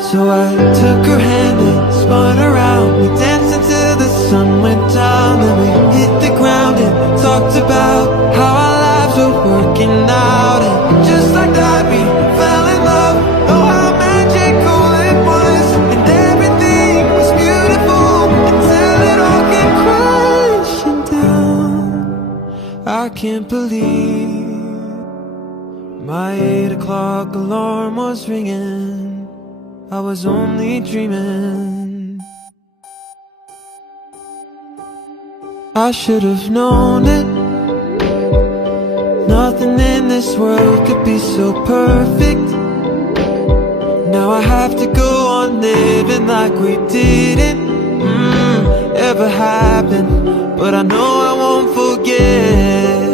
So I took her hand and spun around. We danced until the sun went down. Then we hit the ground and talked about how our lives were working out. And just like that we fell in love. Oh, how magical it was. And everything was beautiful until it all came crashing down. I can't believe my 8 o'clock alarm was ringing. I was only dreaming. I should have known it. Nothing in this world could be so perfect. Now I have to go on living like we didn't ever happen. But I know I won't forget.